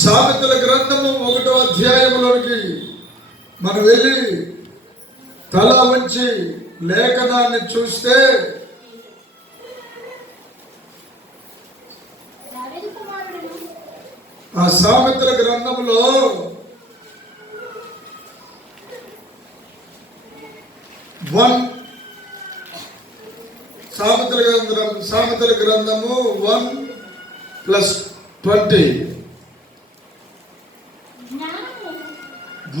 సామెతల గ్రంథము 1వ అధ్యాయంలోనికి మనం వెళ్ళి తల వంచి లేఖనాన్ని చూస్తే ఆ సామెతల గ్రంథంలో సామెతల గ్రంథము 1+20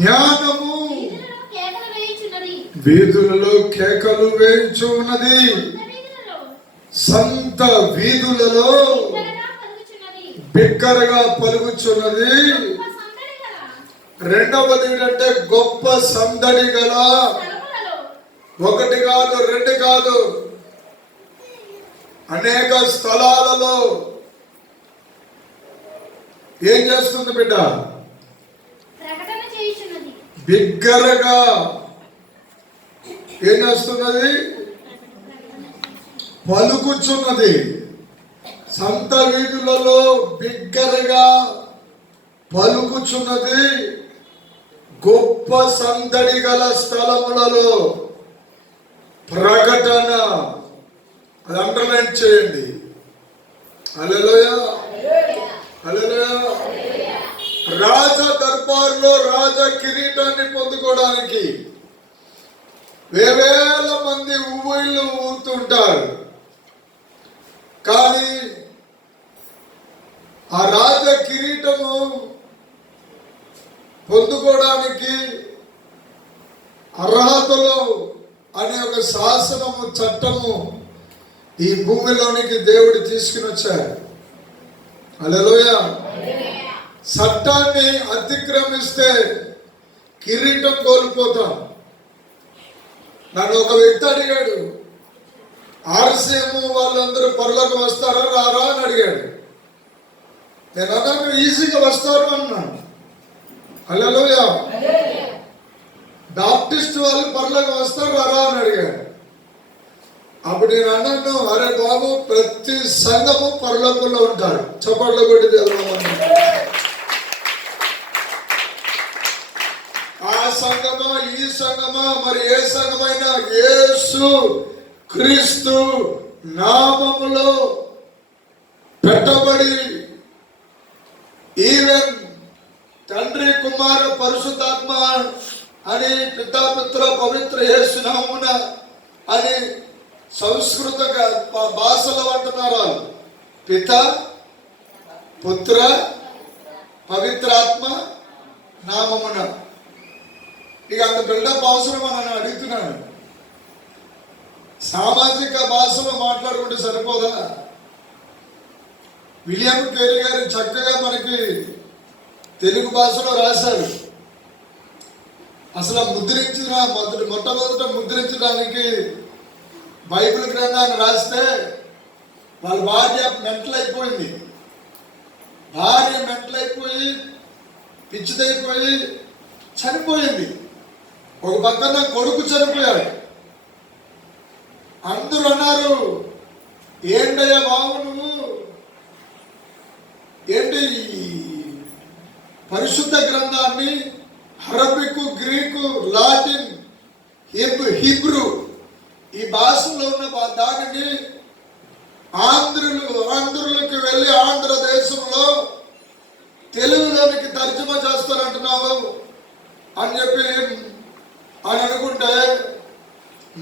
జ్ఞానము వీధులలో కేకలు వేయుచున్నది, సంత వీధులలో బిగ్గరగా పలుకుచున్నది. రెండవది ఏంటంటే గొప్ప సందడి గల, ఒకటి కాదు రెండు కాదు అనేక స్థలాలలో ఏం చేస్తుంది బిడ్డ? బిగ్గరగా ఏం చేస్తున్నది? పలుకుచున్నది. సంత వీధులలో బిగ్గరగా పలుకుచున్నది. గొప్ప సందడి గల స్థలములలో ప్రకటన. అది అండర్లైన్ చేయండి. హల్లెలూయా, హల్లెలూయా. రాజ దర్బార్లో రాజ కిరీటాన్ని పొందుకోవడానికి వేవేల మంది ఉవ్విళ్ళు ఊరుతుంటారు. కానీ ఆ రాజ కిరీటము పొందుకోవడానికి అర్హతలు అనే ఒక శాసనము, చట్టము ఈ భూమిలోనికి దేవుడు తీసుకుని వచ్చారు. హల్లెలూయా. చట్టాన్ని అతిక్రమిస్తే కిరీటం కోల్పోతాం. నన్ను ఒక వ్యక్తి అడిగాడు, ఆర్సీఎం వాళ్ళందరూ పరలోకి వస్తారా రారా అని అడిగాడు. నేను అన్నాను ఈజీగా వస్తారు అన్నాను. హల్లెలూయా. బాప్టిస్ట్ వాళ్ళు పరలోకి వస్తారు రారా అని అడిగాడు. అప్పుడు నేను అన్నాను, అరే బాబు ప్రతి సంఘము పరలోకంలో ఉంటారు. చప్పట్ల కొట్టి దేవుడు. ఆ సంఘమా ఈ సంఘమా మరి ఏ సంఘమైనా యేసు క్రీస్తు నామములో పెట్టబడి ఈవెన్ తండ్రి కుమార పరిశుద్ధాత్మ అని పితాపుత్ర పవిత్ర యేసు నామమున అని సంస్కృత భాషలో అంటున్నారు. పిత పుత్ర పవిత్రాత్మ నామమున. ఇక అంత బిల్డప్ అవసరం అని అడుగుతున్నాను. సామాజిక భాషలో మాట్లాడుకుంటే సరిపోదా? విలియం కేరీ గారు చక్కగా మనకి తెలుగు భాషలో రాశారు. అసలు మొట్టమొదట ముద్రించడానికి బైబిల్ గ్రంథాన్ని రాస్తే వాళ్ళ భార్య మెంటలైపోయింది. భార్య మెంటలైపోయి పిచ్చిదైపోయి చనిపోయింది. ఒక పక్కన కొడుకు చనిపోయాడు. అందరూ అన్నారు, ఏంటయ్యా బాబు నువ్వు ఏంటి పరిశుద్ధ గ్రంథాన్ని అరబిక్, గ్రీకు, లాటిన్, హిబ్రూ ఈ భాషలో ఉన్న దానిని ఆంధ్రులకు వెళ్ళి ఆంధ్రదేశంలో తెలుగులోనికి తర్జుమా చేస్తారంటున్నావు అని చెప్పి అని అనుకుంటే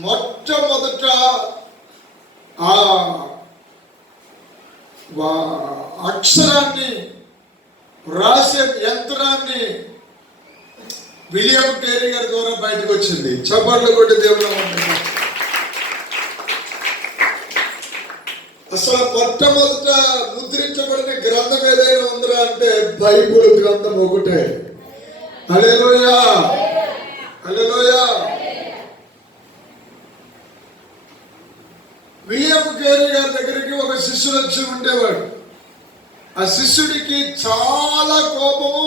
మొట్టమొదట ఆ అక్షరాన్ని రాసే యంత్రాన్ని విలియం కేరీ గారి ద్వారా బయటకు వచ్చింది. చప్పట్లు కొట్టి దేవుడు. అసలు మొట్టమొదట ముద్రించబడిన గ్రంథం ఏదైనా ఉందిరా అంటే బైబిల్ గ్రంథం ఒకటే. హల్లెలూయా, హల్లెలూయా. విలియం కేరీ గారి దగ్గరికి ఒక శిష్యుడు వచ్చి ఉండేవాడు. ఆ శిష్యుడికి చాలా కోపము,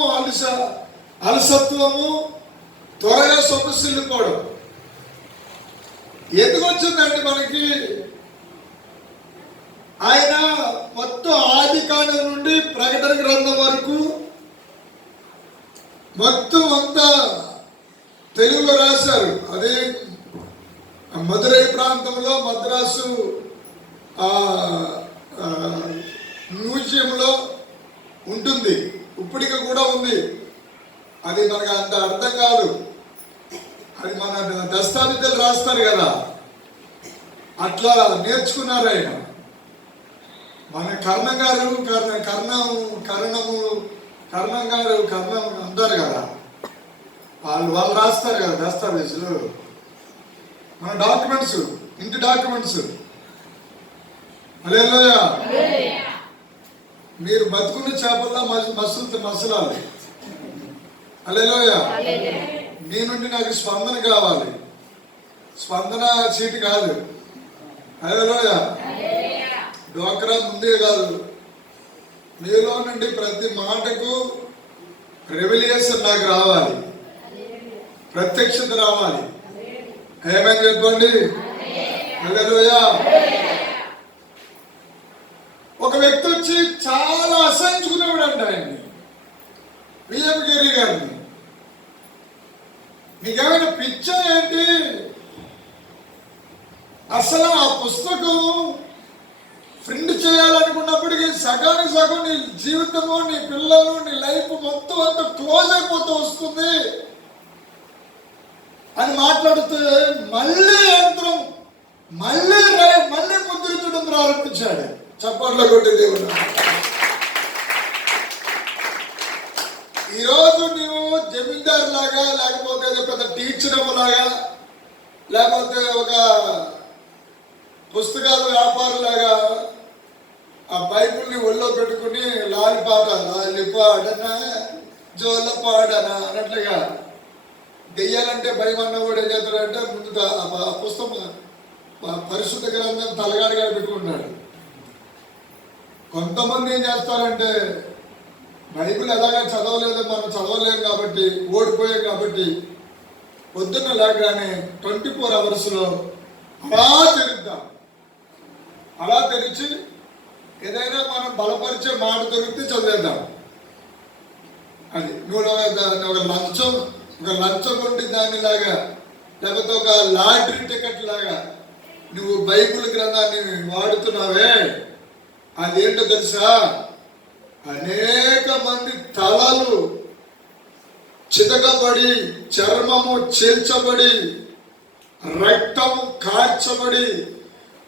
అలసత్వము, త్వరగా సొమ్మసిల్లిపోవడం. ఎందుకు వచ్చిందండి మనకి? ఆయన మొత్తం ఆది కాండం నుండి ప్రకటన గ్రంథం వరకు మొత్తం అంతా తెలుగులో రాశారు. అదే మదురై ప్రాంతంలో మద్రాసు మ్యూజియంలో ఉంటుంది, ఇప్పటికి కూడా ఉంది. అది మనకు అంత అర్థం కాదు. అది మన దస్తావేజులు రాస్తారు కదా, అట్లా నేర్చుకున్నారు ఆయన. మన కర్ణం గారు కర్ణం అంటారు కదా, వాళ్ళు రాస్తారు కదా దస్తావేజులు, మన డాక్యుమెంట్స్, ఇంటి డాక్యుమెంట్స్. హల్లెలూయా. మీరు బతుకున్న చేపల్లో మసలాలి. హల్లెలూయా. నీ నుండి నాకు స్పందన కావాలి, స్పందన చీటి కాదు. హల్లెలూయా. డ్వాక్రా ముందే కాదు, మీలో నుండి ప్రతి మాటకు రెవల్యూషన్ నాకు రావాలి, ప్రత్యక్షత రావాలి. ఏమని చెప్పండి. హల్లెలూయా. ఒక వ్యక్తి వచ్చి చాలా అసహించుకునేవాడు అంట ఆయన్ని, విలియం కేరీ గారిని. నీకేమైనా పిచ్చా ఏంటి? అసలు ఆ పుస్తకం ప్రింట్ చేయాలనుకున్నప్పటికీ సగానికి సగం నీ జీవితము, నీ పిల్లలు, నీ లైఫ్ మొత్తం అంతా క్లోజ్ అయిపోతూ వస్తుంది అని మాట్లాడుతూ మళ్ళీ యంత్రం మళ్ళీ ముద్రించడం ప్రారంభించాడు. చప్పట్ల కొట్టి దేవుడు. ఈరోజు నీవు జమీందారు లాగా, లేకపోతే పెద్ద టీచర్ లాగా, లేకపోతే ఒక పుస్తకాల వ్యాపారం లాగా ఆ బైబుల్ని ఒళ్ళో పెట్టుకుని లాలిపాడనా జోలపాడనా అన్నట్లుగా దెయ్యాలంటే భయం అన్న కూడా ఏం చేస్తాడంటే ముందు ఆ పుస్తకం పరిశుద్ధ గ్రంథం తలగాడిగా పెట్టుకుంటాడు. కొంతమంది ఏం చేస్తారంటే బైబిల్ ఎలాగా చదవలేదు, మనం చదవలేము కాబట్టి, ఓడిపోయాం కాబట్టి పొద్దున్న లేకగానే 24 అవర్స్లో అలా తెరిచి ఏదైనా మనం బలపరిచే మాట దొరికితే చదివేద్దాం. అది నువ్వు ఒక లంచం ఉండి దానిలాగా, లేకపోతే ఒక లాటరీ టికెట్ లాగా నువ్వు బైబిల్ గ్రంథాన్ని వాడుతున్నావే, అదేంటో తెలుసా? అనేక మంది తలలు చితకబడి, చర్మము చీల్చబడి, రక్తము కార్చబడి,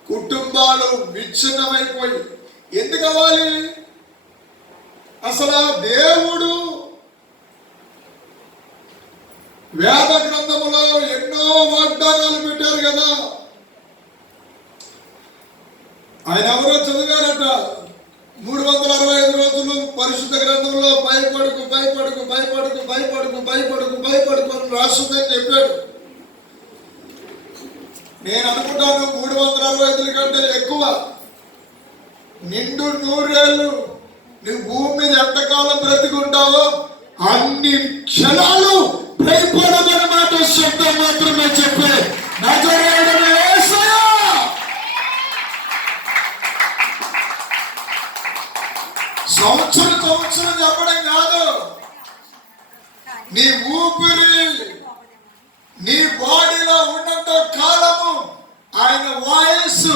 కుటుంబాలు విచ్ఛిన్నమైపోయి. ఎందుకు అవ్వాలి? అసలు దేవుడు వేద గ్రంథములో ఎన్నో వాగ్దానాలు పెట్టారు కదా. ఆయన ఎవరో చదివారట, 365 రోజులు పరిశుద్ధ గ్రంథంలో భయపడుకు భయపడుకు భయపడుకు భయపడుకు భయపడుకు భయపడుకు అని రాస్తుందని చెప్పాడు. నేను అనుకుంటాను 365 కంటే ఎక్కువ. నిండు 100 ఏళ్ళు నువ్వు భూమి మీద ఎంతకాలం బ్రతికుంటావో అన్ని క్షణాలు భయపడదన్నమాట శబ్దం మాత్రమే చెప్పే నజరేయుడైన యేసయ్య. సంవత్సరం చెప్పడం కాదు, నీ ఊపిరి నీ బాడీలో ఉన్నంత కాలము ఆయన వాయిస్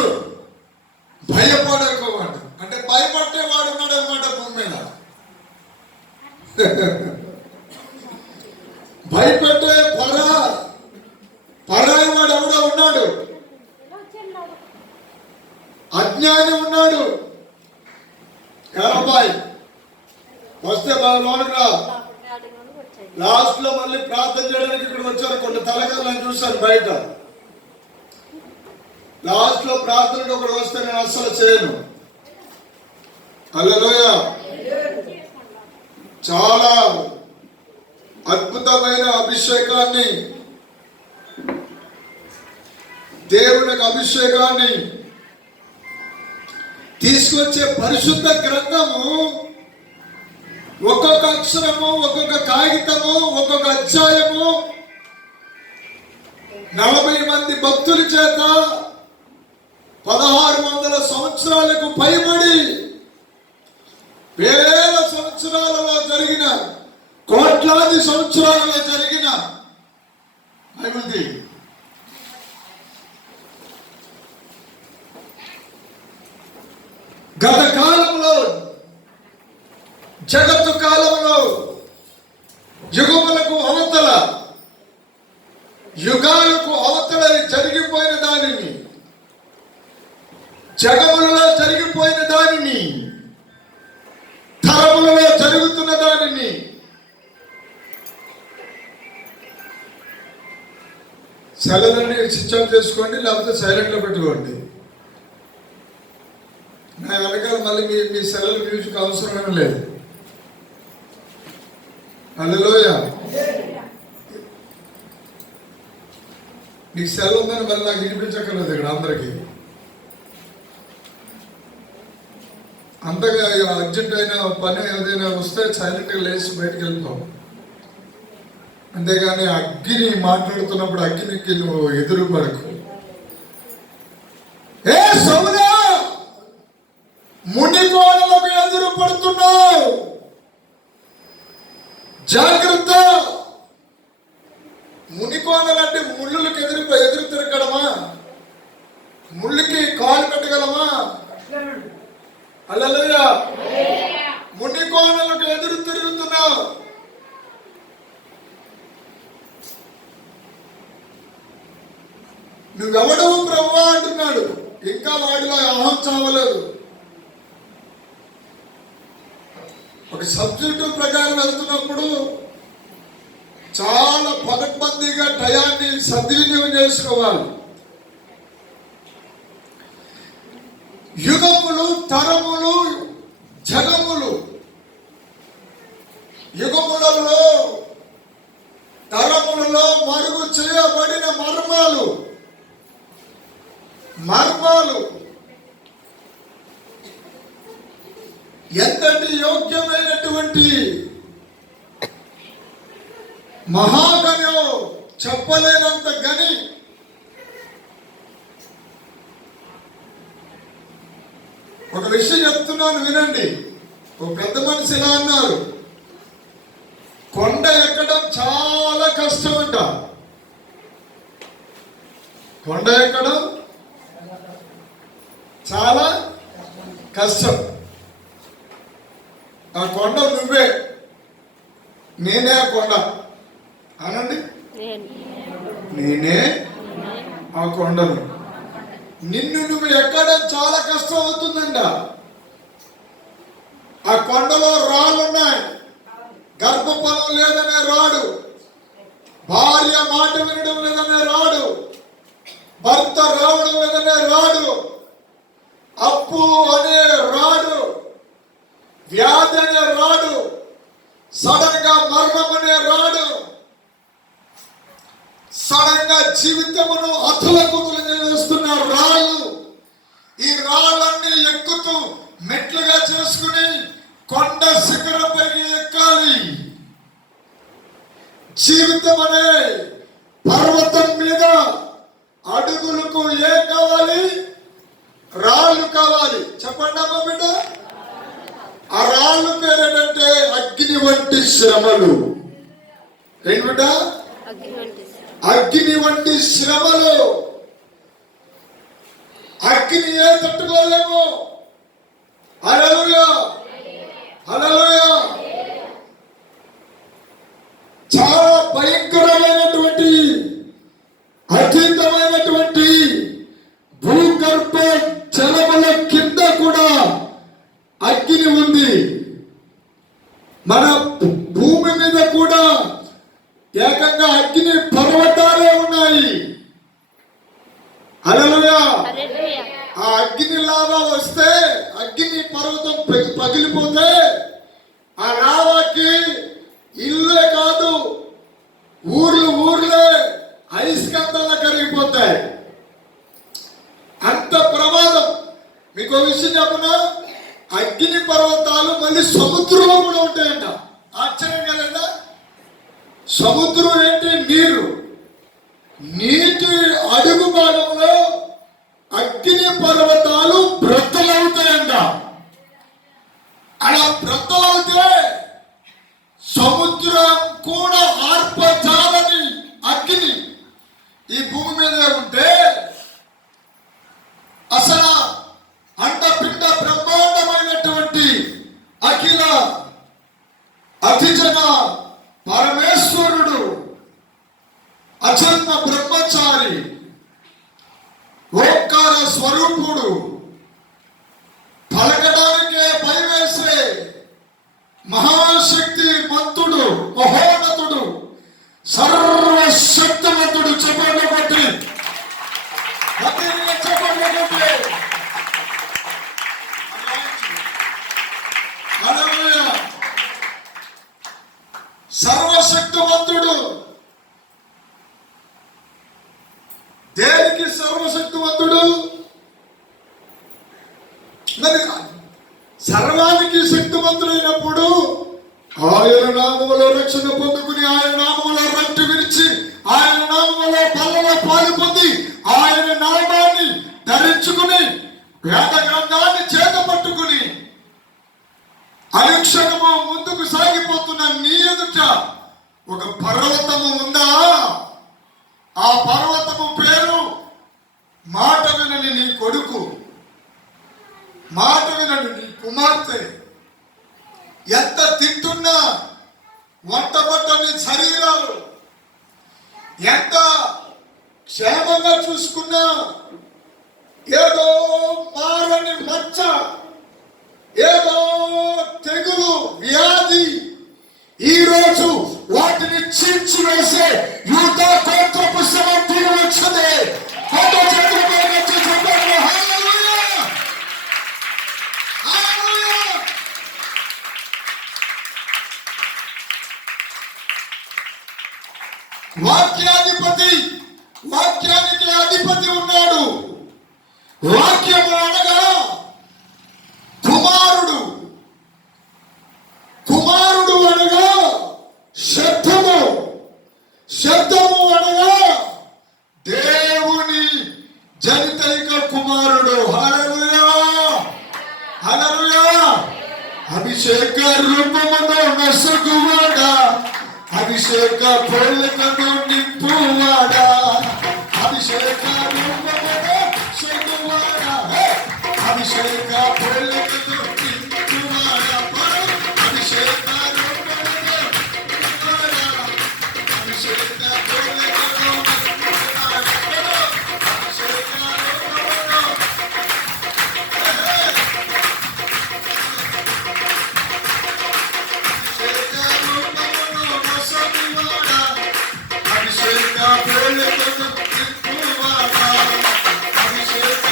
భయపడకవాడు, అంటే భయపడేవాడు ఉన్నాడు అనమాట భూమి మీద. భయపెట్టే పరాయి వాడు ఎవడో ఉన్నాడు, అజ్ఞాని ఉన్నాడు. అబ్బాయి వస్తే లోనికి రా. లాస్ట్ లో మళ్ళీ ప్రార్థన చేయడానికి ఇక్కడ వచ్చారు. కొన్ని తలకాలను చూశాను బయట. లాస్ట్ లో ప్రార్థనకు ఒకటి వస్తే నేను అస్సలు చేయను. హల్లెలూయా. చాలా అద్భుతమైన అభిషేకాన్ని, దేవునికి అభిషేకాన్ని తీసుకొచ్చే పరిశుద్ధ గ్రంథము, ఒక్కొక్క అక్షరము, ఒక్కొక్క కాగితము, ఒక్కొక్క అధ్యాయము 40 మంది భక్తుల చేత 1600 సంవత్సరాలకు పైబడి వేల సంవత్సరాలలో జరిగిన కోట్లాది సంవత్సరాలు కాలంలో జరిగిన అభివృద్ధి. గత కాలంలో, జగత్తు కాలంలో, యుగములకు అవతల, యుగాలకు అవతల జరిగిపోయిన దానిని, జగములలో జరిగిపోయిన దానిని, తరములలో జరుగుతున్న దానిని సెలవులని స్విచ్ ఆఫ్ చేసుకోండి, లేకపోతే సైలెంట్లో పెట్టుకోండి. నా వెనకాల మళ్ళీ మీ సెలవు మ్యూజిక్ అవసరమే లేదు. హల్లెలూయా. నీకు సెలవు ఉందని మళ్ళీ నాకు వినిపించక్కర్లేదు ఇక్కడ అందరికీ. అంతగా అర్జెంట్ అయినా పని ఏదైనా వస్తే సైలెంట్గా లేచి బయటకు వెళ్తాం. అంతేగాని అగ్గిని మాట్లాడుతున్నప్పుడు అగ్గినికి నువ్వు ఎదురు పడకు. ఏ సౌలా, మునికోడలకు ఎదురు పడుతున్నావు, జాగ్రత్త. మునికోడలు అంటే ముళ్ళులకు ఎదురు తిరగడమా? ముళ్ళుకి కాలు పెట్టగలమా? హల్లెలూయా. మునికోడలకు ఎదురు తిరుగుతున్నావు. నువ్వెవడవు ప్రభువా అంటున్నాడు. ఇంకా వాడిలో అహం చావలేదు. ఒక సబ్జెక్టు ప్రకారం వెళ్తున్నప్పుడు చాలా పకడ్బందీగా టయాన్ని సద్వినియోగం చేసుకోవాలి. యుగములు, తరములు, జగములు, యుగములలో, తరములలో మరుగు చేయబడిన మర్మాలు ఎంతటి యోగ్యమైనటువంటి మహాగణో, చెప్పలేనంత గని. ఒక విషయం చెప్తున్నాను వినండి. ఒక పెద్ద మనిషి ఇలా అన్నారు, కొండ ఎక్కడం చాలా కష్టం అంట. కొండ ఎక్కడం చాలా కష్టం. ఆ కొండ నువ్వే, నేనే ఆ కొండ అనండి. నేనే ఆ కొండను. నిన్ను నువ్వు ఎక్కడం చాలా కష్టం అవుతుందంట. ఆ కొండలో రాళ్ళున్నాయి. గర్భఫలం లేదనే రాడు, భార్య మాట వినడం లేదనే రాడు, భర్త రావడం లేదనే రాడు, అప్పు అనే రాడు, వ్యాధి అనే రాడు, సడన్ గా మరణం అనే రాడు, సడన్ గా జీవితమును అతలకుతలు చేస్తున్న రాళ్ళు. ఈ రాళ్ళన్నీ ఎక్కుతూ మెట్లుగా చేసుకుని కొండ శిఖరంపైకి ఎక్కాలి. జీవితం అనే పర్వతం మీద అడుగులకు ఏం కావాలి? రాళ్ళు కావాలి. చెప్పండి అమ్మ బిడ్డ. ఆ రాళ్ళు పేరేంటంటే అగ్ని వంటి శ్రమలు. ఏంటి బిడ్డ? అగ్ని వంటి శ్రమలు. అగ్ని ఏ తట్టుకోలేము. హల్లెలూయా, హల్లెలూయా. చాలా భయంకరమైనటువంటి, అతీతమైనటువంటి భూగర్భ జలముల కింద కూడా అగ్ని ఉంది. మన భూమి మీద కూడా ఏకంగా అగ్ని పర్వతాలే ఉన్నాయి. హల్లెలూయా. ఆ అగ్ని లావా వస్తే, అగ్ని పర్వతం పగిలిపోతే ఆ లావాకి ఇల్లే కాదు, ఊర్లే ఐస్కందంగా కరిగిపోతాయి. అంత ప్రమాదం. మీకు విషయం చెప్పనా? అగ్ని పర్వతాలు మళ్ళీ సముద్రంలో కూడా ఉంటాయంట. ఆశ్చర్యంగా లేదా? సముద్రం ఏంటి? నీరు. నీటి అడుగు భాగంలో అగ్ని పర్వతాలు బ్రద్దలవుతాయంట. అలా బ్రద్దలవుతే సముద్రం కూడా ఆర్పజాలని అగ్ని ఈ భూమి మీద ఉంటే అసలు అండపిండ బ్రహ్మాండమైనటువంటి అఖిల అధిజన పరమేశ్వరుడు అజన్మ బ్రహ్మచారి ఓంకార స్వరూపుడు పలకడానికే భయవేసే మహాశక్తి మంతుడు మహోన్నతుడు సర్వశక్తివంతుడు చెప్పండి బట్టి సర్వశక్తివంతుడు. దేనికి సర్వశక్తివంతుడు? మరి సర్వానికి శక్తివంతుడైనప్పుడు ఆయన నామములో రక్షణ పొందుకుని ఆయన నామములో రక్తి విరిచి ఆయన నామములో పల్లెలో పాలు పొంది ఆయన నామాన్ని ధరించుకుని వేద గ్రంథాన్ని చేత పట్టుకుని అనుక్షణము ముందుకు సాగిపోతున్న నీ ఎదుట ఒక పర్వతము ఉందా? ఆ పర్వతము పేరు మాట వినని నీ కొడుకు, మాట వినని నీ కుమార్తె. ఎంత తింటున్నా వంటబట్టని శరీరాలు, ఎంత క్షేమంగా చూసుకున్నా ఏదో మారని మచ్చ, ఏదో తెగులు వ్యాధి ఈరోజు వాటిని చీల్చి వేసే యూత కోత్రపు సమర్థి వచ్చింది. వాక్యాధిపతి, వాక్యానికి అధిపతి ఉన్నాడు. వాక్యము అనగా కుమారుడు, కుమారుడు అనగా శబ్దము, శబ్దము అనగా దేవుని జనితైక కుమారుడు. హల్లెలూయా, హల్లెలూయా. అభిషేక రూపమును నసుగువాడా, అభిషేక పోలికను నింపువాడా, అభిషేక రూపమును నసుగువాడా, అభిషేక పోలికను నింపువాడా, అభిషేక రూపమును నింపువాడా, అభిషేక పోలికను నింపువాడా, అభిషేక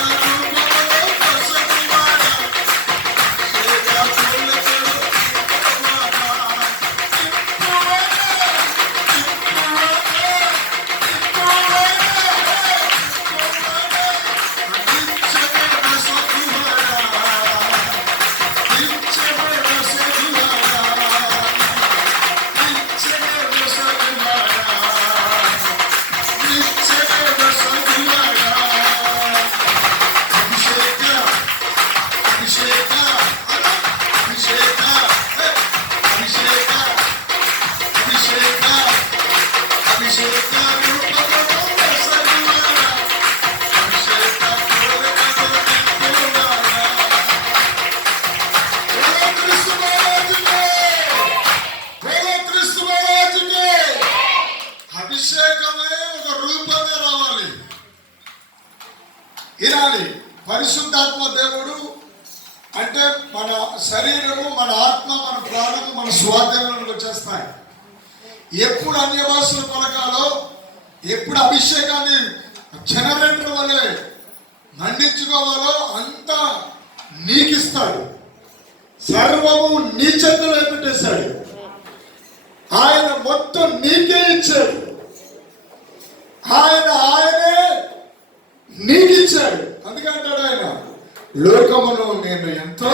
ఇరాలి. పరిశుద్ధాత్మ దేవుడు అంటే మన శరీరము, మన ఆత్మ, మన ప్రాణము, మన స్వాధీనంలోకి వచ్చేస్తాయి. ఎప్పుడు అన్య భాషలు పలకాలో, ఎప్పుడు అభిషేకాన్ని జనరేటర్ వల్లే మండించుకోవాలో అంతా నీకిస్తాడు. సర్వము నీ చేతిలో పెట్టేశాడు. ఆయన మొత్తం నీకే ఇచ్చాడు. ఆయనే నీకిచ్చాడు. అందుకంటాడు ఆయన, లోకమును నేను ఎంతో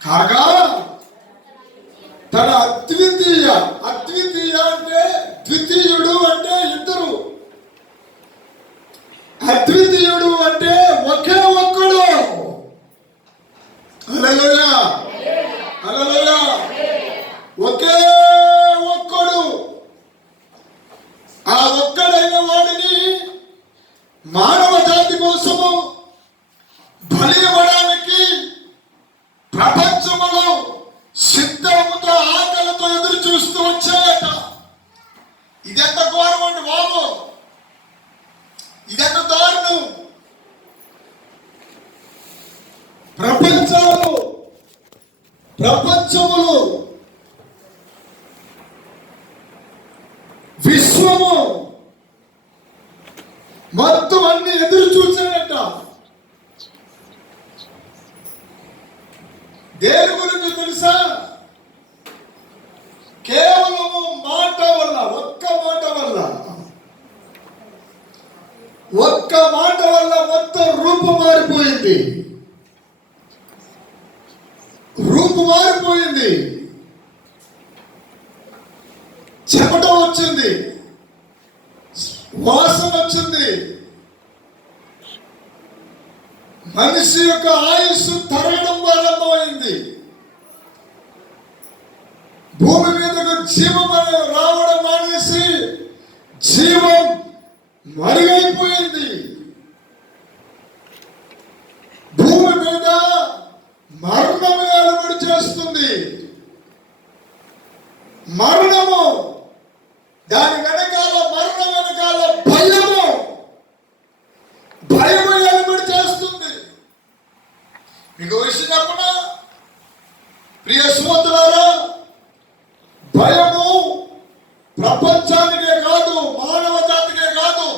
కాగా తన అద్వితీయ, అద్వితీయ అంటే ద్వితీయుడు అంటే ఇద్దరు, అద్వితీయుడు అంటే ఒకే ఒక్కడు. హల్లెలూయా, హల్లెలూయా. ఒకే ఒక్క రూపము మొత్తం అన్ని ఎదురు చూసాడంట. దేని గురించి తెలుసా? కేవలము మాట వల్ల, ఒక్క మాట వల్ల మొత్తం రూపు మారిపోయింది. చెమట వచ్చింది, వాసన వచ్చింది. మనిషి యొక్క ఆయుస్సు తరగడం ప్రారంభమైంది. భూమి మీదకు జీవం రావడం మానేసి జీవం మరుగైపోయింది. భూమి మీద మరణమే అలవాటు చేస్తుంది. మరణము, దాని వెనకాల, మరణం వెనకాల భయము అలవాటు చేస్తుంది. మీకు విషయం చెప్పనా ప్రియ సోదరులారా, భయము ప్రపంచానికే కాదు, మానవ జాతికే కాదు,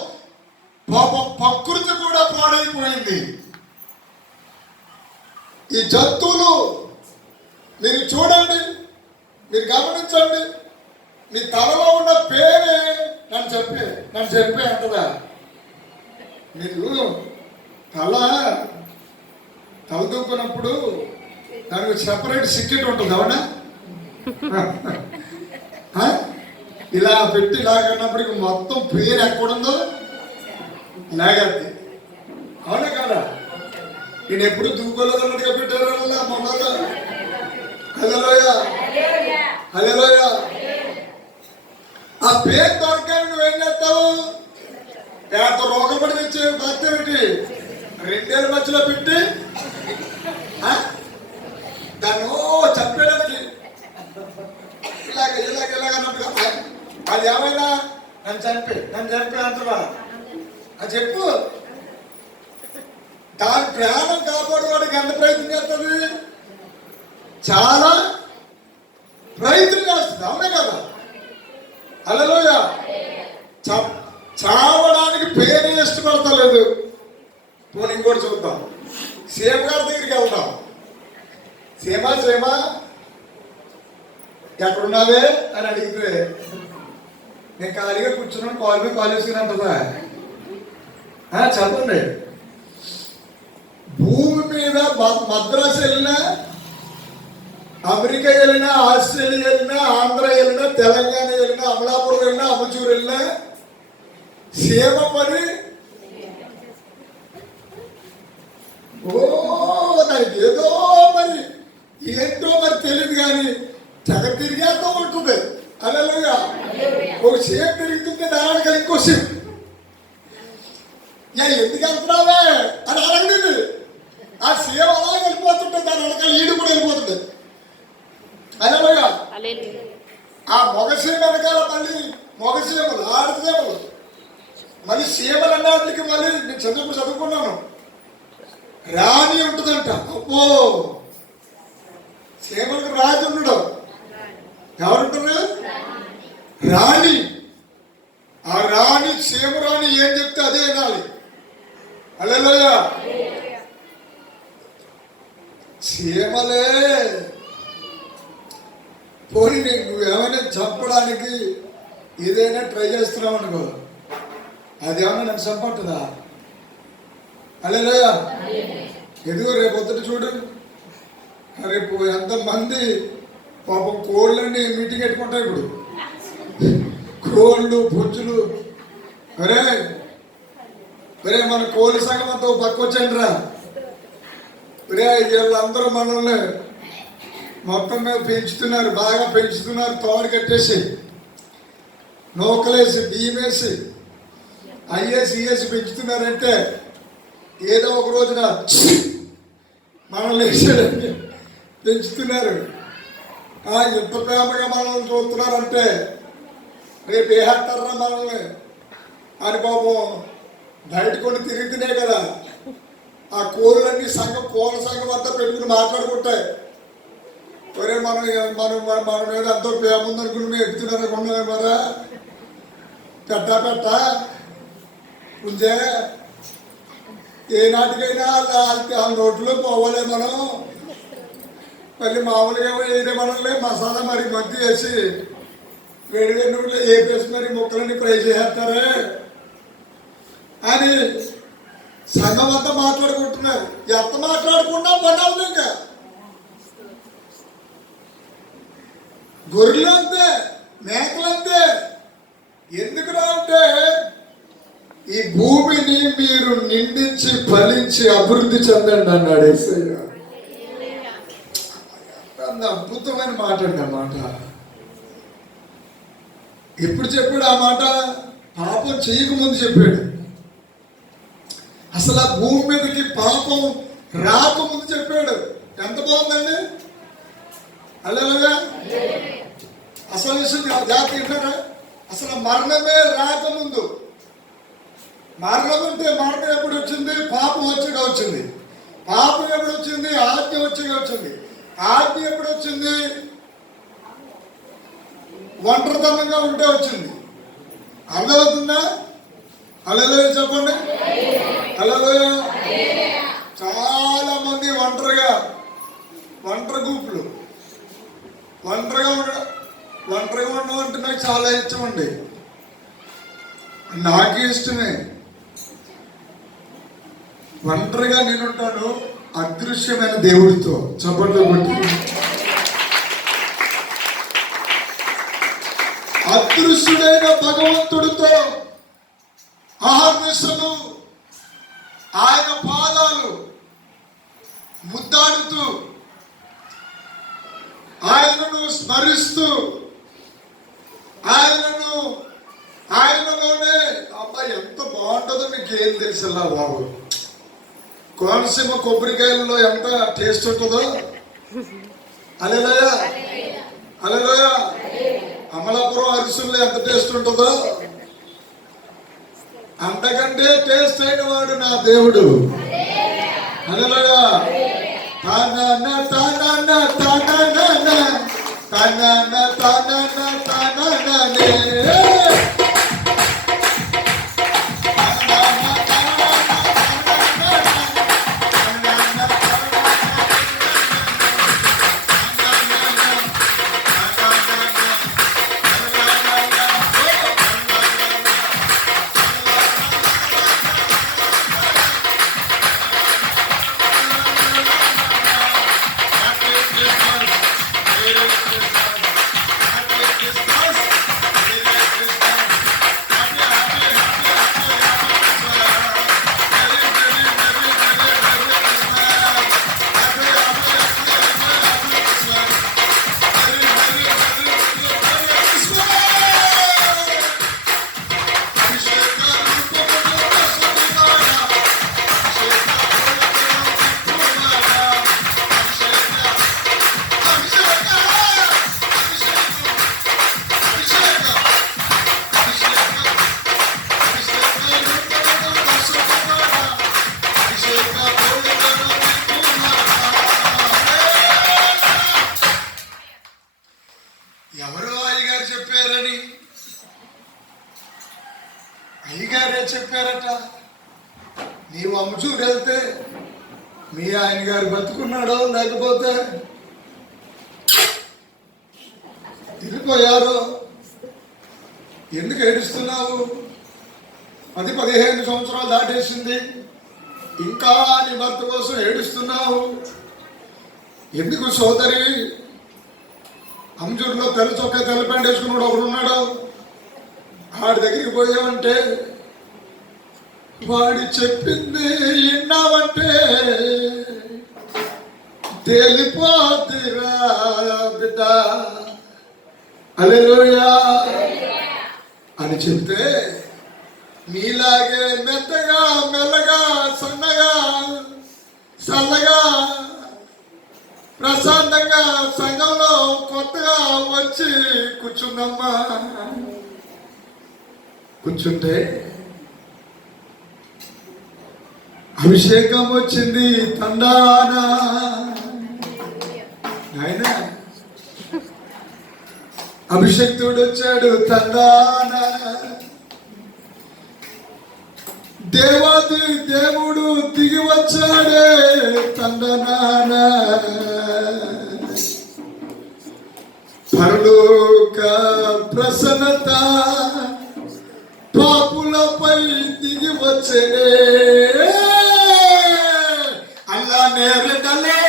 ప్రకృతి కూడా పాడైపోయింది. ఈ జంతువులు మీరు చూడండి, మీరు గమనించండి, మీ తలలో ఉన్న పేరే నన్ను చెప్పే అంటదా? మీరు తలదూకున్నప్పుడు దానికి సెపరేట్ సిక్కెట్ ఉంటుంది, అవునా? ఇలా పెట్టి ఇలాగన్నప్పటికి మొత్తం పేరు ఎక్కడుందో లాగద్ది, అవునా కదా? నేను ఎప్పుడు దూకోలేదు అన్నట్టుగా పెట్టారు మొన్నలో. హల్లెలూయా. ఆ పేరు దొరకాలి, నువ్వేం చేస్తావు? పేద రోగపడి తెచ్చి భర్త పెట్టి 2 ఏళ్ళ మధ్యలో పెట్టి దాన్ని చంపేయడానికి ఇలాగ అన్నట్టుగా. అది ఏమైనా నన్ను చంపే అంటవా? అది చెప్పు. దాని ప్రాణం కాపాడుకోవడానికి ఎంత ప్రయత్నం చేస్తుంది? చాలా ప్రయత్నం చేస్తుంది, అవునే కదా? హల్లెలూయా. చావడానికి పేరే ఇష్టపడతలేదు. పోనీ ఇంకోటి చూద్దాం. సీఎం గారి దగ్గరికి వెళ్దాం. సీమా ఎక్కడున్నావే అని అడిగితే, నేను ఖాళీగా కూర్చున్నాను, కాల్ వేసుకుని చెప్పండి. భూమి మీద మద్రాసు వెళ్ళినా, అమెరికా వెళ్ళినా, ఆస్ట్రేలియా వెళ్ళినా, ఆంధ్ర వెళ్ళినా, తెలంగాణ వెళ్ళినా, అమలాపురం వెళ్ళినా, అమచూరు వెళ్ళినా సీమ పని నాకు ఏదో మరి ఏంటో మరి తెలియదు కానీ తెగ తిరిగేస్తూ ఉంటుంది. హల్లెలూయా. ఒక సేపు తిరుగుతుంటే దానికి ఇంకో సేపు ఎందుకు వెళ్తున్నావే అని అడగలేదు. ఆ సేవ అలా వెళ్ళిపోతుంటే దాని వెనకాల ఈడు కూడా వెళ్ళిపోతుంది. హల్లెలూయా. ఆ మొగసీమ వెనకాల మళ్ళీ మొగసీమలు, ఆడసీమలు, మళ్ళీ సీమలు అన్నట్లకి మళ్ళీ నేను చదువుకున్నాను, రాణి ఉంటుందంట. అబ్బో, సీమలకు రాజు ఉండడు. ఎవరుంటారు? రాణి. ఆ రాణి, సీమ రాణి ఏం చెప్తే అదే వినాలి. హల్లెలూయా. సీమలే పోనీ నువ్వేమైనా చంపడానికి ఏదైనా ట్రై చేస్తున్నావు అనుకో, అదేమన్నా నన్ను చంపట్టుదా? హల్లెలూయా. ఎదుగు రేపొద్దుట చూడు, రేపు ఎంతమంది పాపం కోళ్ళని మీటింగ్ పెట్టుకుంటాయి. ఇప్పుడు కోళ్ళు, పుంజులు, ఒరే మన కోళ్ళ సంఘం అంతా పక్క వచ్చాను రా. వీళ్ళందరూ మనల్ని మొత్తం మీద పెంచుతున్నారు, బాగా పెంచుతున్నారు. తోడు కట్టేసి, నూకలేసి, బియ్యమేసి, IAS పెంచుతున్నారంటే ఏదో ఒక రోజున మనల్ని వేసాడని పెంచుతున్నారు. ఎంత ప్రేమగా మనల్ని చూస్తున్నారంటే రేపు ఏ హత్తారా మనల్ని అని పాపం బయట కొన్ని తిరుగుతున్నాయి కదా. ఆ కోళ్ళన్నీ కోళ్ళ సంఘం అంతా పెట్టుకుని మాట్లాడుకుంటాయి. ఒరే మన మీద ఎంతో ప్రేమ ఉందనుకుని మేము ఎక్కుతున్నారనుకున్నాం మరా పెట్ట ఉందే ఏ నాటికైనా ఆ నోట్లో పోవలే మనం. మళ్ళీ మామూలుగా వేరే మనల్ని మసాలా మరి మంచి వేసి వేడి వేడి నూనెలో వేపేసి మరి ముక్కలన్నీ ఫ్రై చేసేస్తారే అని సంఘం అంతా మాట్లాడుకుంటున్నారు. ఎంత మాట్లాడుకున్నా పడాలి. ఇంకా గొర్రెలు అంతే, మేకలు అంతే. ఎందుకురా అంటే ఈ భూమిని మీరు నిండించి ఫలించి అభివృద్ధి చెందండి అన్నాడు యేసయ్య. అద్భుతమైన మాట అండి ఆ మాట. ఎప్పుడు చెప్పాడు ఆ మాట? పాపం చేయకముందు చెప్పాడు. అసలు ఆ భూమి మీదకి పాపం రాకముందు చెప్పాడు. ఎంత బాగుందండి. అల్లెలుగా అసలు విషయం జాతి విన్నారా? అసలు మరణమే రాకముందు. మరణం అంటే మరణం ఎప్పుడు వచ్చింది? పాపం వచ్చాక వచ్చింది. పాపం ఎప్పుడు వచ్చింది? ఆజ్ఞ వచ్చాక వచ్చింది. ఆజ్ఞ ఎప్పుడు వచ్చింది? ఒంటరితనంగా ఉంటే వచ్చింది. అర్థమవుతుందా? హల్లెలూయా చెప్పండి. హల్లెలూయా. చాలా మంది ఒంటరి గ్రూపులు. ఒంటరిగా ఉండడం అంటే నాకు చాలా ఇష్టం అండి. నాకు ఇష్టమే. ఒంటరిగా నేనుంటాను అదృశ్యమైన దేవుడితో. చప్పట్లు కొట్టి అదృశ్యుడైన భగవంతుడితో అహర్నిశలు ఆయన పాదాలు ముద్దాడుతూ ఆయనను స్మరిస్తూ ఆయనలోనే అబ్బాయి ఎంత బాగుంటుందో మీకు ఏం తెలుసులా బాబు. కోనసీమ కొబ్బరికాయల్లో ఎంత టేస్ట్ ఉంటుందో. హల్లెలూయా హల్లెలూయా. అమలాపురం అరిసెల్లో ఎంత టేస్ట్ ఉంటుందో అంతకంటే టేస్ట్ అయిన వాడు నా దేవుడు. హల్లెలూయా. తానన తానన తానన తానన తానన తాననే ఎవరో అయ్యగారు చెప్పారని అయ్యగారే చెప్పారట. నీవు అమ్ముచూరు వెళ్తే మీ ఆయన గారు బతుకున్నాడో లేకపోతే తిరిగిపోయారో. ఎందుకు ఏడుస్తున్నావు? 10-15 సంవత్సరాలు దాటేసింది, ఇంకా నీ భర్త కోసం ఏడుస్తున్నావు ఎందుకు సోదరి? అంజూరులో తెల్ల చొక్కా తెల్ల ప్యాంట్ వేసుకున్నాడు ఒకడు ఉన్నాడు. ఆడి దగ్గరికి పోయావంటే వాడి చెప్పింది విన్నావంటే తేలిపోతురా బిడ్డ. హల్లెలూయా అని చెప్తే మీలాగే మెత్తగా మెల్లగా సన్నగా చల్లగా ప్రశాంతంగా సంఘంలో కొత్తగా వచ్చి కూర్చుందమ్మా. కూర్చుంటే అభిషేకం వచ్చింది తండానా. ఆయన అభిషేక్తుడు వచ్చాడు తండానా. దేవాది దేవుడు దిగి వచ్చాడే తండ్రనాన పరలోక ప్రసన్నత పాపులపై దిగి వచ్చేనే అల్లా నేరడలే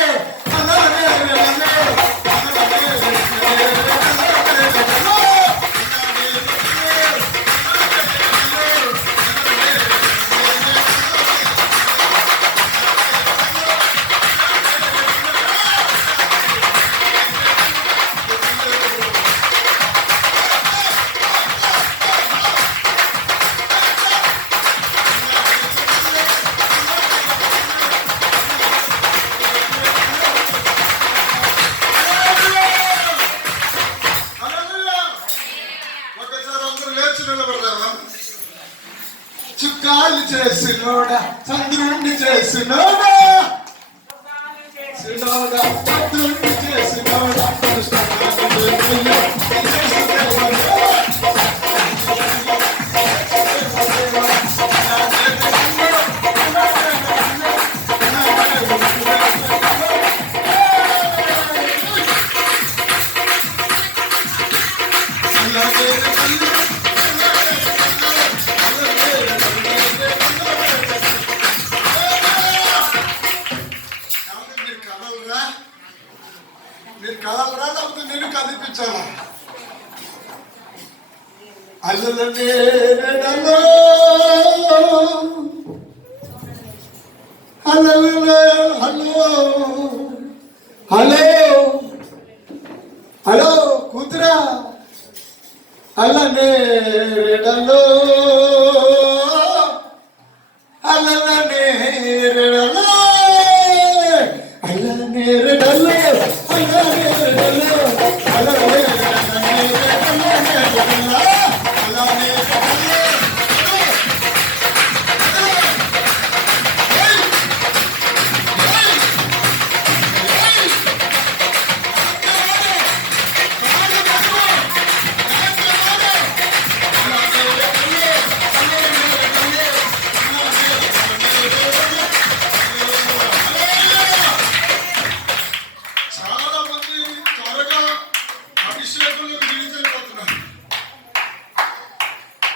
అల్లా నేరడలే చుక్కాలు చేసినోడా చంద్రుణ్ణి చేసినోడా చంద్రుణ్ణి చేసినోడా మీరు కలవరా లేకపోతే నేను కనిపించాలా అల్లలే హలో హలో హలో కూతురా అల్లనే రెడలో అల్లనే రెడలో అల్లనే రెడలో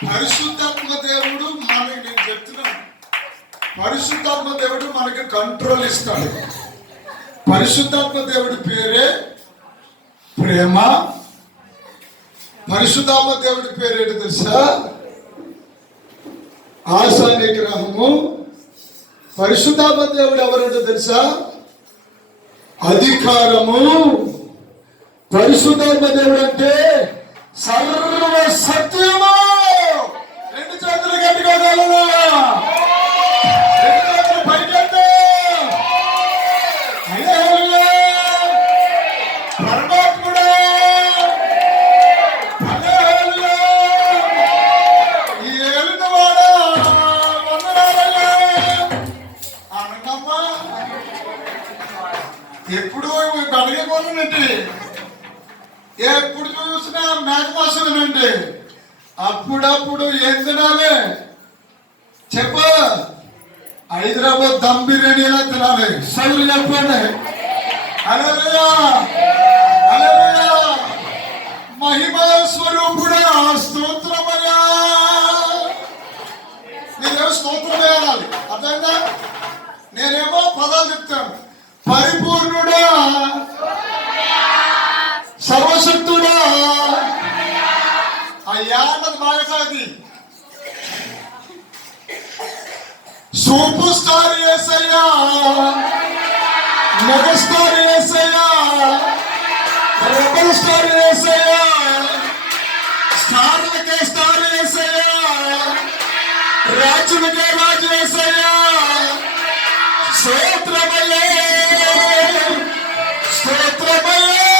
పరిశుద్ధాత్మ దేవుడు మనకి నేను చెప్తున్నాను పరిశుద్ధాత్మ దేవుడు మనకి కంట్రోల్ ఇస్తాడు పరిశుద్ధాత్మ దేవుడి పేరే ప్రేమ పరిశుద్ధాత్మ దేవుడి పేరేంటి తెలుసా ఆశా నిగ్రహము పరిశుద్ధాత్మ దేవుడు ఎవరంటో తెలుసా అధికారము పరిశుద్ధాత్మ దేవుడు అంటే సర్వ సత్యము రెండు చేతులు కట్టుకోగలరు రెండు చేతులు పైకెత్తు పరమాత్ముడా ఈ ఏలినవాడా వందనాలయ్యా ఆనందమ్మా ఎప్పుడు అడిగిపోతుందండి ఎప్పుడు చూసినా మేఘమాసమేనండి అప్పుడప్పుడు ఏం తినాలి చెప్ప హైదరాబాద్ దమ్ బిర్యానీ ఎలా తినాలి సౌలు చెప్పండి హల్లెలూయా హల్లెలూయా మహిమా స్వరూపుడా స్తోత్రమయ్యా నేనేమో స్తోత్రమే అనాలి అర్థమైందా నేనేమో పదాలు చెప్తాను పరిపూర్ణుడా సర్వశక్తుడా అయ్యా అన్నది బాగా సాగి సూపర్ స్టార్ యేసయ్యా మెగా స్టార్ యేసయ్యా రెబల్ స్టార్ యేసయ్యా స్టార్లకే స్టార్ యేసయ్యా రాజులకే రాజు యేసయ్యా స్తోత్రమయ్యా స్తోత్రమయ్యా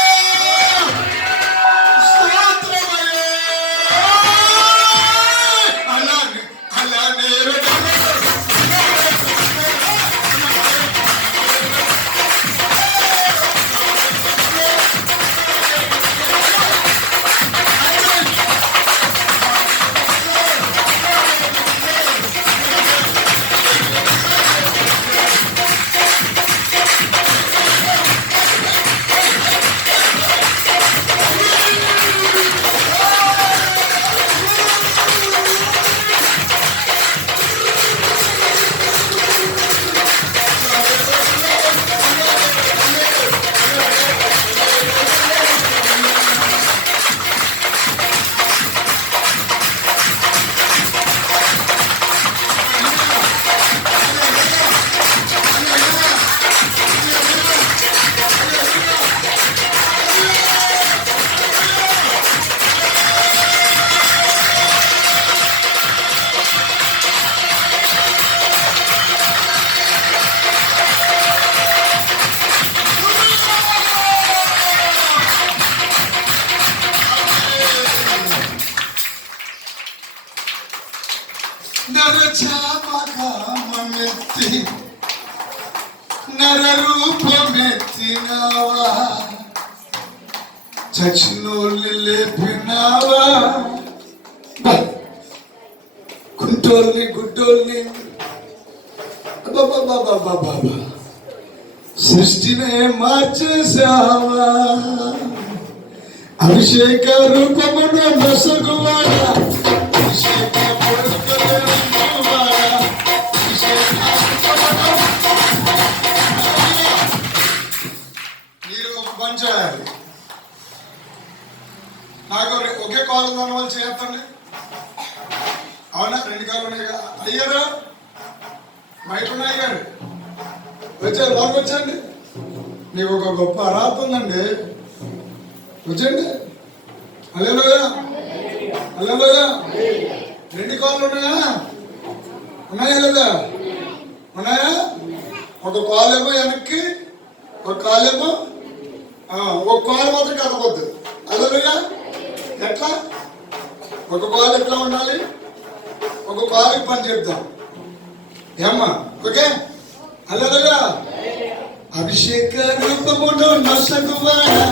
నరచామకామెత్తి నరరూపమెత్తినావా చచ్చినోళ్ళు లేపినావా కుంటోల్ని గుడ్డోల్ని సృష్టినే మార్చేసావా అభిషేక రూపమున నొసగువాడా అభిషేక మీరు పంచాలి నాకు ఒకే కాలు ఉన్న వాళ్ళు చేస్తండి అవునా 2 కాళ్ళు ఉన్నాయి కదా అయ్యారు మైక్ ఉన్నాయి గారు వచ్చారు లోకి వచ్చండి నీకు ఒక గొప్ప అర్హత ఉందండి వచ్చండి హల్లెలూయా హల్లెలూయా 2 కాళ్ళు ఉన్నాయా ఉన్నాయా లేదా ఉన్నాయా ఒక కాలేమో వెనక్కి ఒక కాలేమో ఒక కాలు మాత్రం కదపొద్దు హల్లెలూయా ఎట్లా ఒక కాలు ఎట్లా ఉండాలి ఒక కాలుకి పని చెప్తాం ఏమ్మా ఓకే హల్లెలూయా అభిషేక రూపమును నొసగువాడా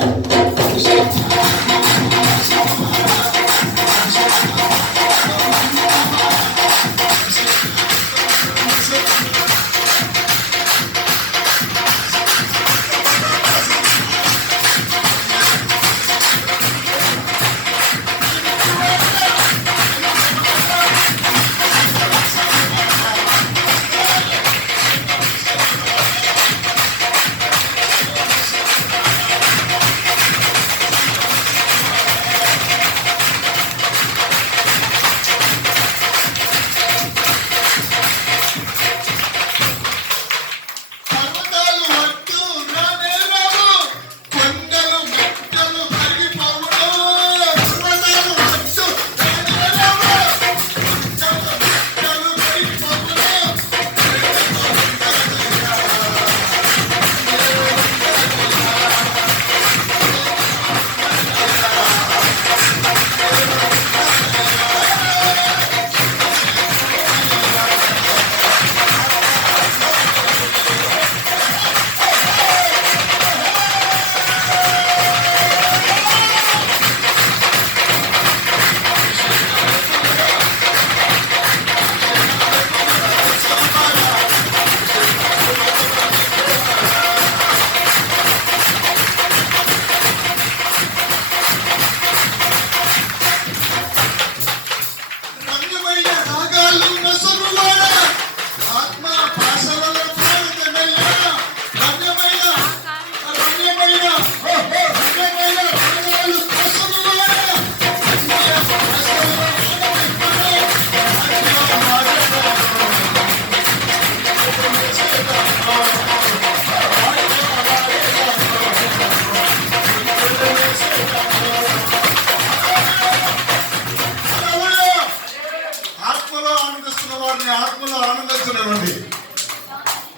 ఆత్మలో ఆనందిస్తున్నామండి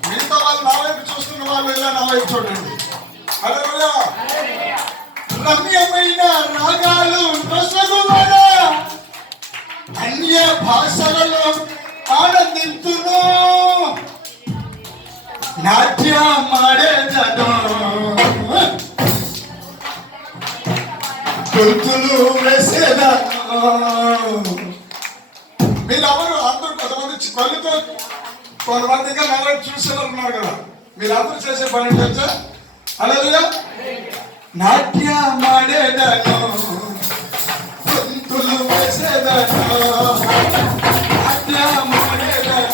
మిగతా వాళ్ళు నా వైపు చూస్తున్న వాళ్ళు ఇలా నా వైపు చూడండి హల్లెలూయా రమ్యమైన రాగాలు నొసగువాడా అన్య భాషలలో ఆనందింతును నాట్యమాడేదను గొంతులు వేసేదను మీరెవరు అందరూ కొంతమంది కళ్ళుతో కొంతమంది ఇంకా నా వైపు చూసేవారు ఉన్నారు కదా మీరందరూ చేసే పని ఏంటంటే హల్లెలూయా నాట్యమాడేదను గొంతులు వేసేదను నాట్యమాడేదను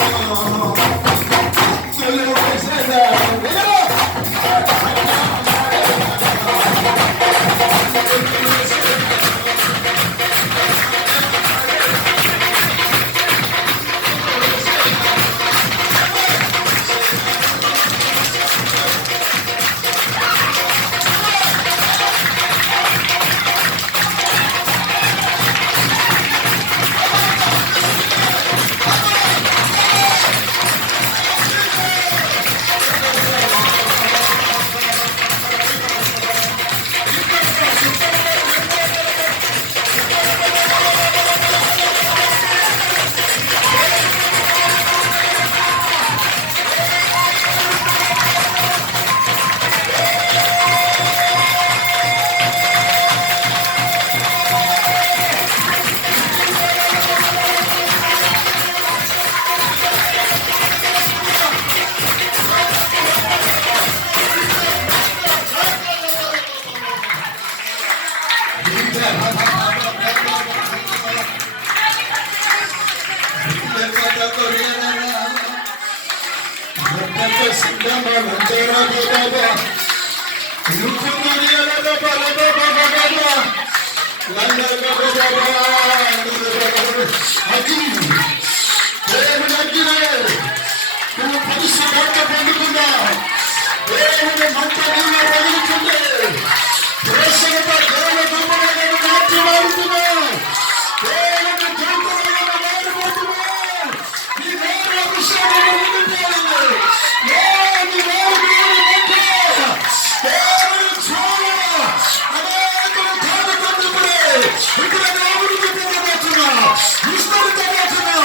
గొంతులు వేసేదను నువ్వు పరిశుభ్రత పొందుకున్నా దేవుని మంట నీళ్ళు రగులుతుంది ప్రశ్నత దేవుని దుమ్మలను మాట్లాడుతున్నా దేవుని దూతలను మాట్లాడుతున్నా నీ వేరు అభిషేకం ఉండిపోయింది నీ వేరు దేవుని చూడ అనేకులు కాదుకుంటున్నాయి ఇక్కడ దేవుడికి పొందబోతున్నా విస్తరించబోతున్నా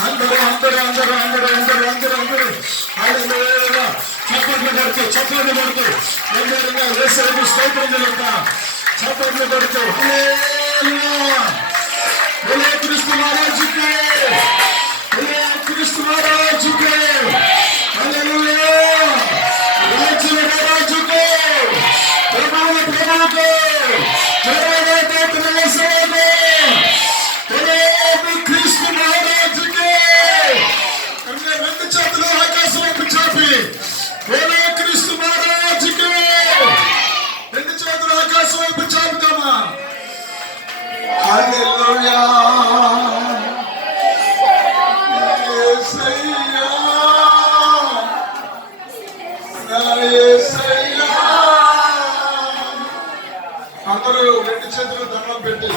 అందరూ చప్పట్లు పడుతూ అందరూ స్తోత్రం జరుగుతా చప్పట్లు పడుతూ క్రీస్తు మహారాజుకే క్రీస్తు మహారాజుకే రాజుల రాజుకే ప్రభువుల ప్రభువుకే క్రీస్తు మహారాజుకే రెండు చేతులు ఆకాశం చాపి క్రీస్తు మహారాజుకే రెండు చేతులు ఆకాశం వైపు చాపుతామా హల్లెలూయా యేసయ్యా నా యేసయ్యా అందరూ రెండు చేతులు దండం పెట్టి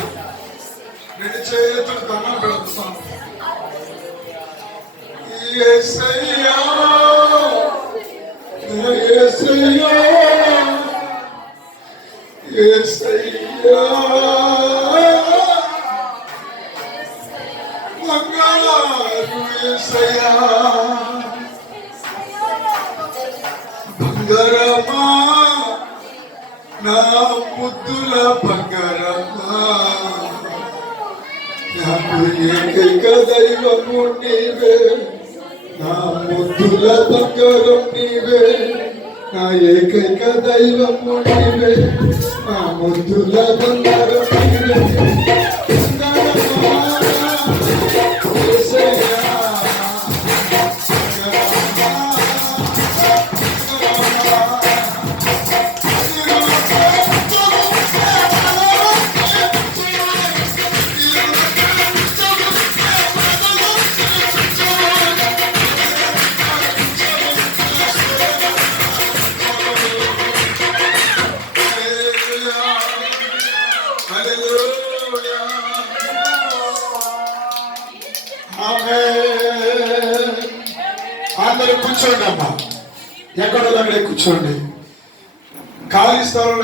రెండు చేతులు దండం పెడతాం యేసయ్యా యేసయ్యా యేసయ్యా బంగారు యేసయ్యా బంగారమా నా ముద్దుల బంగారమా నాకు ఏకైక దైవము నీవే నా ముద్దుల బంగారం నీవే నా ఏకైక దైవము నీవే నా ముద్దుల బంగారం నీవే అందరూ కూర్చోండి అమ్మా ఎక్కడో అక్కడే కూర్చోండి ఖాళీ స్థలంలో